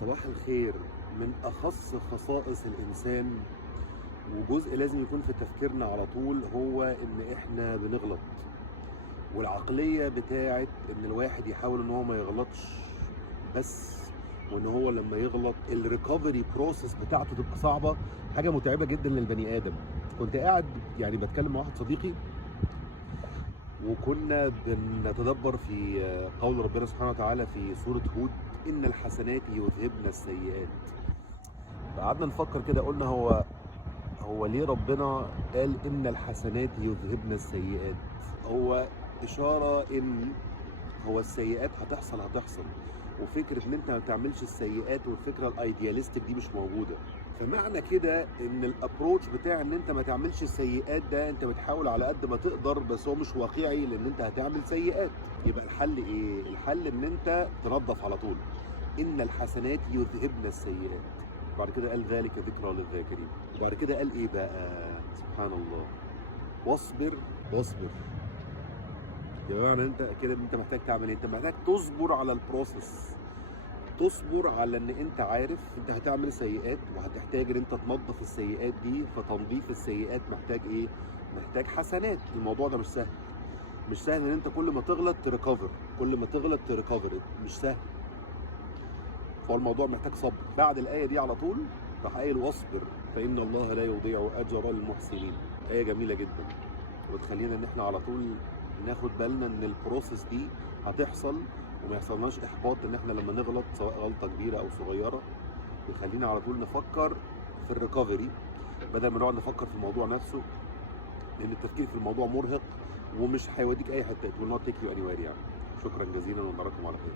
صباح الخير. من أخص خصائص الإنسان وجزء لازم يكون في تفكيرنا على طول هو إن إحنا بنغلط، والعقلية بتاعت إن الواحد يحاول إن هو ما يغلطش بس، وإن هو لما يغلط الريكفري بروسيس بتاعته تبقى صعبة، حاجة متعبة جدا للبني آدم. كنت قاعد بتكلم مع واحد صديقي وكنا بنتدبر في قول ربنا سبحانه وتعالى في سورة هود: إن الحسنات يذهبن السيئات. فقعدنا نفكر كده، قلنا هو ليه ربنا قال إن الحسنات يذهبن السيئات؟ هو إشارة إن هو السيئات هتحصل، وفكرة إن أنت ما بتعملش السيئات والفكرة الأيدياليستيك دي مش موجودة. فمعنى كده إن الأبروتش بتاع إن أنت ما تعملش السيئات ده أنت بتحاول على قد ما تقدر، بس هو مش واقعي لأن أنت هتعمل سيئات. يبقى الحل إيه؟ الحل إن أنت تنظف على طول. إن الحسنات يذهبن السيئات. بعد كده قال ذلك ذكرى للذاكرين. وبعد كده قال إيه بقى؟ سبحان الله. واصبر. بمعنى انت محتاج تعمل ايه؟ انت محتاج تصبر على البروسيس، تصبر على ان انت عارف انت هتعمل سيئات وهتحتاج ان انت تنظف السيئات دي. فتنظيف السيئات محتاج ايه؟ محتاج حسنات. الموضوع ده مش سهل ان انت كل ما تغلط تريكفر، مش سهل. فالموضوع محتاج صبر. بعد الآية دي على طول راح قايل: واصبر فإن الله لا يضيع أجر المحسنين. آية جميلة جدا وبتخلينا ان احنا على طول ناخد بالنا ان البروسيس دي هتحصل، وما يحصلناش احباط ان احنا لما نغلط سواء غلطه كبيره او صغيره. بيخلينا على طول نفكر في الريكفري بدل ما نقعد نفكر في الموضوع نفسه، لان التفكير في الموضوع مرهق ومش هيوديك اي حته. it will not take you anywhere يعني. شكرا جزيلا ونراكم على خير.